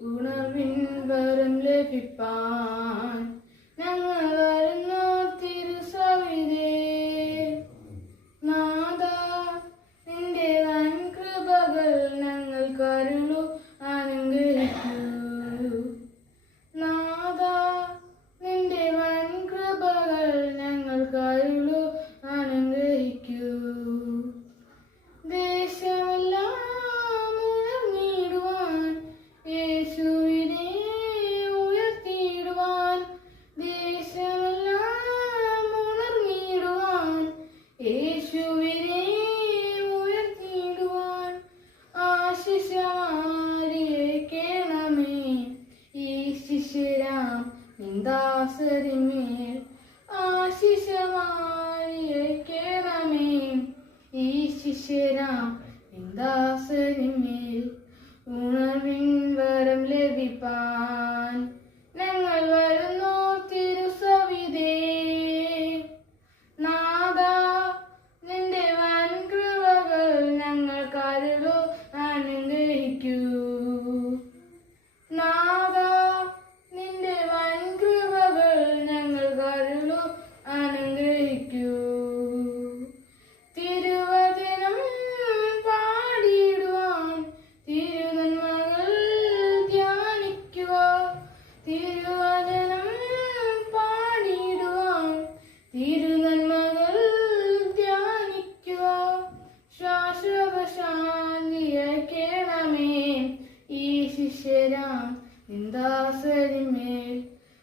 ഉണർവിൻ വരം ലഭിപ്പാൻ. ഞങ്ങൾ വരുന്നു തിരുസവിതേ നാദ നിന്റെ വൻ കൃപകൾ ഞങ്ങൾ കരുളു നിന്ദാസരിമേൽ ആശിഷമായിരിക്കണമേ. കേണമേ ഈ ശിഷ്യരാം ദാസരിമേൽ ഉണർവിൻ വരം ലഭിപ്പാൻ. ഞങ്ങൾ വരുന്നു തിരുസവിതേ നാദ നിന്റെ വൻ കൃപകൾ ഞങ്ങൾ കരുളു അനുഗ്രഹിക്കൂ. നാദ നിന്ദാസരിമേൽ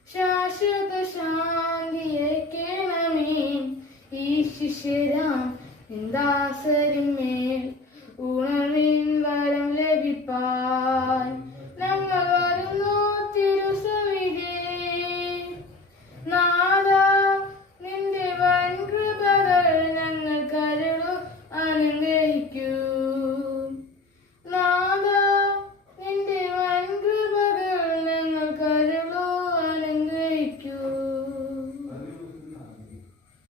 ശാശ്വത ശാന്തിയെ കേണമേ ഈ ശിഷ്യരാം നിന്ദാസരിമേൽ